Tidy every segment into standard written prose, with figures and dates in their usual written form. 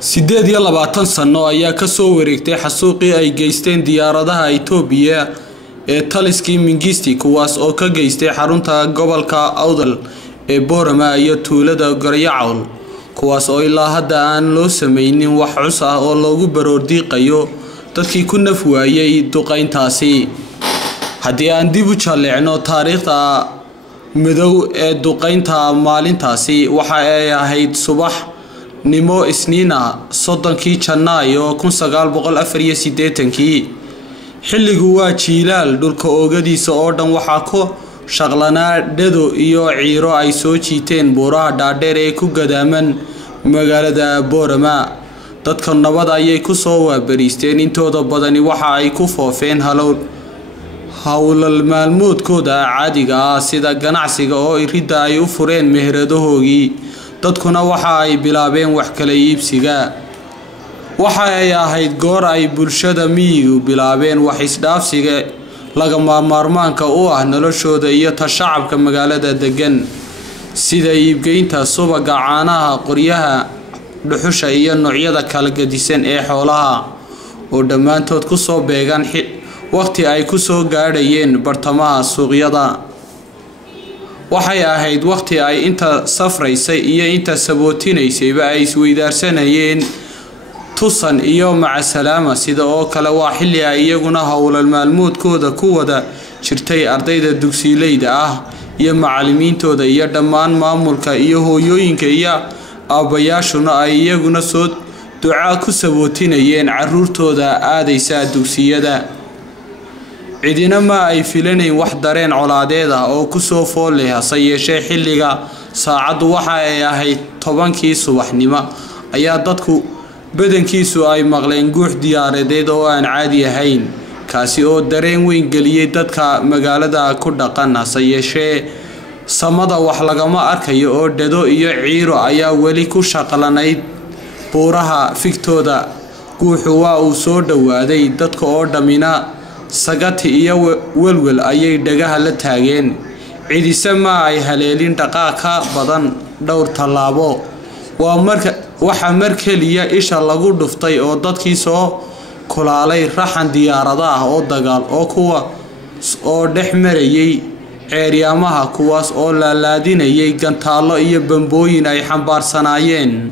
28 sano ayaa ka soo wareegtay xasuuqii ay geysteen diyaaradaha Itoobiya ee taliskii Mingisti kuwaas oo ka geystay xarunta gobolka Awdal ee Boorama iyo tuulada Gorayacawl kuwaas oo ilaa hadda aan loo sameeynin wax cus ah oo loogu baroordiiqayo dadkii ku naf waayay duqeyntaasi. haddii aan dib u jaleecno taariikhda madow ee duqeynta maalintaasi waxa ay ahayd subax nimo isniina 30 Janaayo 1984 xilligu waa jiilaal dhulka oogadiisa oo dhan waxa ku shaqlanaa dhado iyo ciiro ay soo jiiteen buuraha dhaadheer ee ku gadaaman magaalada Boorama. dadka nabad ayay ku soo waabariisteen intooda badani waxa ay ku foofeen hawlal maalmoodkooda caadiga ah sida ganacsiga oo irida ay u fureen meheradahoogii. dadkuna waxa ay bilaabeen wax kala iibsiga. waxa ay ahayd goor ay bulshada miyigu bilaabeen wax isdhaafsiga lagama maarmaanka u ah noloshooda iyo ta shacabka magaalada degan sida iibgeynta subaga, caanaha, qoryaha, dhuxusha iyo noocyada kala gadisan ee xoolaha oo dhammaantood ku soo beegan waqti ay ku soo gaadhayeen bartamaha suuqyada. waxay ahayd waqti ay inta safraysay iyo inta sabootinaysayba ay isweydaarsanayeen tusan iyo macasalaama. sida oo kale waa xilli ay iyaguna hawlal maalmoodkooda ku wada jirtay ardayda dugsiileyda ah iyo macallimiintooda iyo dhammaan maamulka iyo hooyooyinka iyo aabayaashuna ay iyaguna soo ducaa ku sabootinayeen caruurtooda aadaysa dugsiyada. cidina ma ay filanayn wax dareen colaadeed ah oo ku soo fool leh hase yeeshee xilliga saacadu waxa ay ahayd 10kii subaxnimo ayaa dadku badankiisu ay maqleen guux diyaareed oo aan caadi ahayn kaasi oo dareen weyn geliyay dadka magaalada ku dhaqan. hase yeeshee samada wax lagama arkayo oo dhado iyo ciiro ayaa weli ku shaqlanayd buuraha figtooda. guuxu waa uu soo dhawaaday dadka oo dhamina sagati iyo welwel ayay dhagaha la taageen. cidisa ma ay haleelin dhaqaaqa badan dhowr talaabo. waxa mar kaliya isha lagu dhuftay oo dadkii soo kulaalay raxan diyaaradaha oo dagaal oo kuwa oo dhex marayay ceeryaamaha kuwaas oo laalaadinayay gantaalo iyo bambooyin ay xambaarsanaayeen.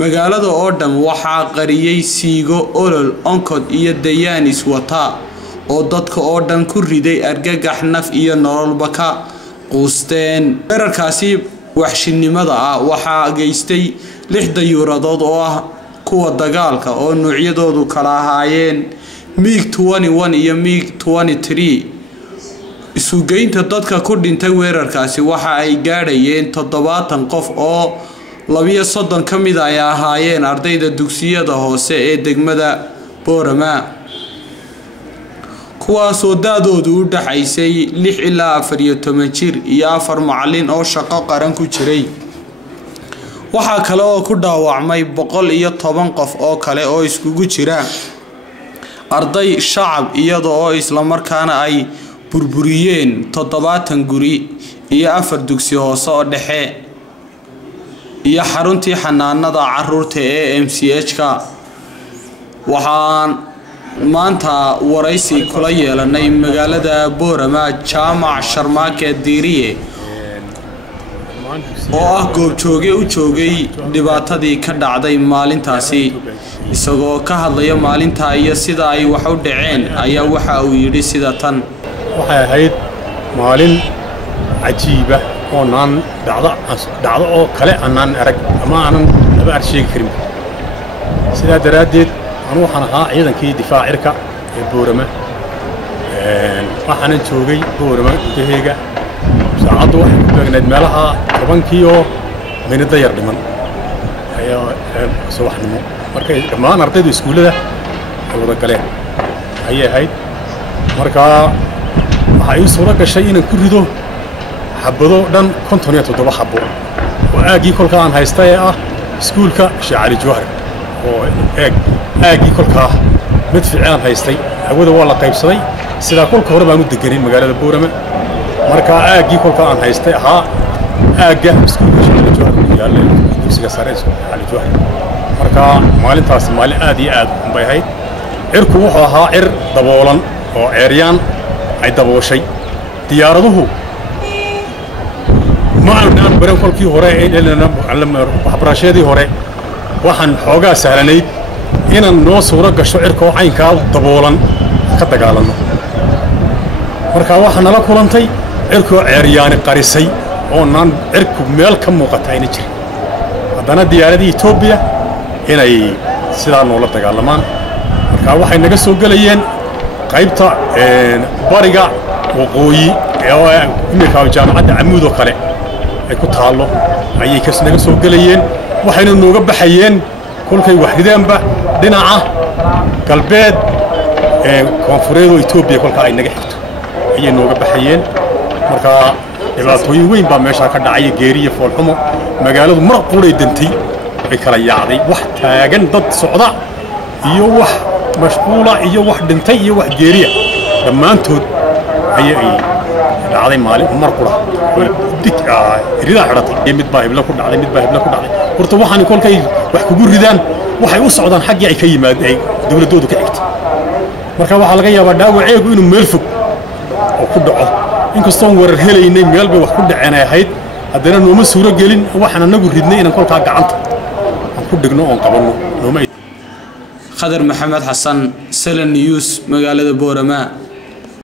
magaalada oo dhan waxaa qariyay siigo, olol, onkod iyo dayaan iswata oo dadka oo dhan ku riday argagax naf iyo nololba ka quusteen. weerarkaasi waxshinimada ah waxaa geystay 6 dayuuradood oo ah kuwa dagaalka oo noocyadoodu kala ahaayeen MiG-21 iyo MiG-23. isugeynta dadka ku dhintay weerarkaasi waxa ay gaadhayeen 70 qof oo 32 ka mid ay ahaayeen ardayda dugsiyada hoose ee degmada Boorama kuwaas oo daadoodu u dhaxaysay 6 ilaa 14 jir iyo 4 macallin oo shaqo qaran ku jiray. waxa kale oo ku dhaawacmay 110 qof oo kale oo iskugu jira arday, shacab iyadoo isla markaana ay burburiyeen 70 guri iyo 4 dugsi hoose oo dhexe iyo xaruntii xanaanada caruurta ee MCH-ka. waxaan maanta waraysi kula yeelanay magaalada Boorama Jaamac Sharmaake Diiriye oo ah goobjooge u joogay dhibaatadii ka dhacday maalintaasi. isagoo ka hadlaya maalinta iyo sida ay wax u dhaceen ayaa waxa uu yiri sida tan. waxay ahayd maalin cajiib ah oo naan dhacdo oo kale aanan arag ama aanan laba arsheegi karin. sida daraadeed aan waxaan ahaa ciidankii difaacirka ee Boorama. waxaan joogay Boorama gudaheega saacadu waxay ku beegnayd meelaha 10kii oo minada yar dhiman ayaa subaxnimo markay dhammaan ardayda iskuulada ay wada galeen ayay ahayd. markaa waxay ii suura gashay inaan ku rido xabado dhan 57 xabo oo aagii kolka aan haystay ah iskuulka Sheekh Cali Jawhar oo aagii kolka mid fiican haystay. hawada waa la qaybsaday sida kolka hore baan u deganay magaalada Boorama. markaa aagii kolka aan haystay ahaa aaga iskuulka Sheekh Cali Jawhar yaalla dugsiga sare Sheekh Cali Jawhar. markaa maalintaas maalin aad iyo aad u bay ahayd cirku wuxuu ahaa cir daboolan oo ceeryaan ay dabooshay diyaaraduhu ma aanan baran kolkii hore waxbarashadii hore waxaan xoogaa sahlanayd inaan noo suuro gasho cirka oo caynkaa daboolan ka dagaalanno markaa waxaa nala kulantay cirkoo ceeryaani qarisay oonaan cirku meel ka muuqata ayna jirin haddana diyaaradii Itoobiya inay sidaa noola dagaalamaan markaa waxay naga soo gelayeen qaybta bariga waqooyi ee imika jaamacadda Amuud oo kale ay ku taalo ayay naga soo gelayeen waxayna nooga baxayeen kolkay waxridaanba dhinaca galbeed koonfureed oo Itoobiya kolka ay naga xigto ayay nooga baxayeen markaa dhibaatooyin weyn baa meesha ka dhacay geeriyo foolxumo magaaladu mar qulay dantay ay kala yaacday wax taagan dad socda iyo wax mashquula iyo wax dhintay iyo wax geeriya dhammaantood ayay dhacday maalin mar qura rida xidhatay mid baa hebla ku dhacday horta waxaan kolkay wax kugu ridaan waxay u socdaan xaggii ay ka yimaadeen dawladoodu ka xigtay marka waxa laga yaabaa dhaawaceegu inuu meel fog oo ku dhaco inkastoo warar helaynay meel bay wax ku dhaceen ahayd haddana nooma suuro gelin waxaan anagu ridnay inaan kolkaa gacanta aan ku dhigno oon qabanno nooma Khadar Maxamed Xasan Salan News magaalada Boorama.